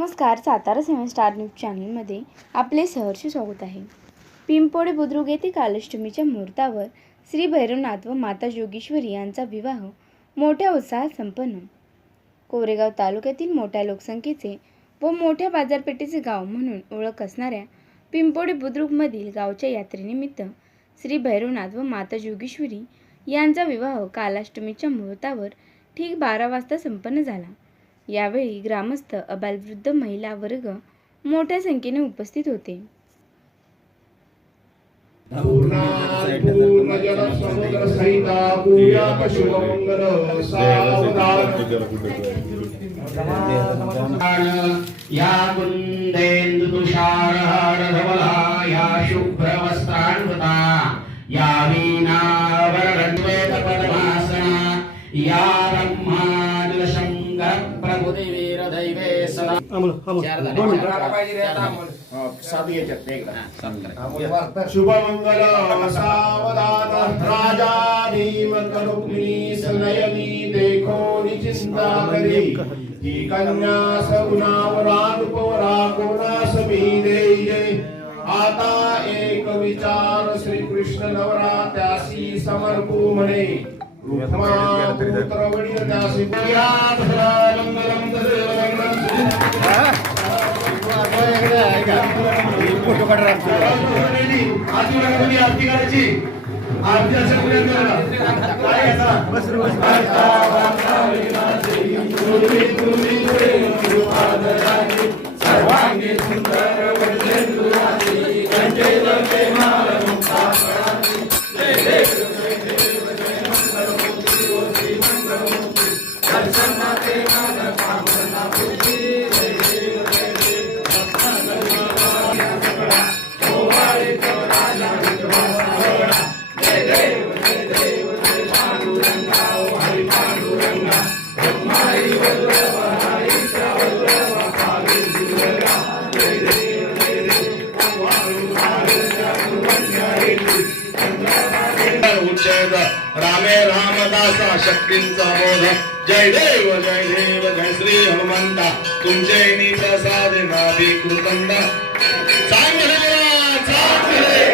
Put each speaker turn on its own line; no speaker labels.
नमस्कार सातारा सेवन star news चॅनलमध्ये आपले सहर्ष स्वागत आहे. पिंपोडे बुद्रुक येथे कालाष्टमीच्या मुहूर्तावर श्री भैरवनाथ व माता जोगेश्वरी यांचा विवाह मोठ्या उत्साहात संपन्न. कोरेगाव तालुक्यातील मोठ्या लोकसंख्येचे व मोठ्या बाजारपेठेचे गाव म्हणून ओळख असणाऱ्या पिंपोडे बुद्रुकमधील गावच्या यात्रेनिमित्त श्री भैरवनाथ व माता जोगेश्वरी यांचा विवाह कालाष्टमीच्या मुहूर्तावर ठीक बारा वाजता संपन्न झाला. यावेळी ग्रामस्थ अबालवृद्ध महिला वर्ग मोठ्या संख्येने उपस्थित होते.
या कुन्देन्दुतुषारहारधवला या शुभ्रवस्त्रान्वता या वीणावरगण्वेतपद्मासना या सदा एकदा शुभमंगल सावधान राजा भीम करुक्मिणी सनयनी देखो निचिंता करी. ही कन्या सगुणावरानुपवरा कोणास मी देये आता एक विचार श्री कृष्ण नवरा त्यासी समर्पू म्हणे रुक्मा पुत्र वडील त्यासी बोया मंगलम फोटो आरती असं काय याचा बस बस वेद. रामे रामदासा शक्तींचा बोध. जय देव जय देव जय श्री हनुमंता. तुमचे निप्रसाद नाभी कृतंदा चांगले चांगले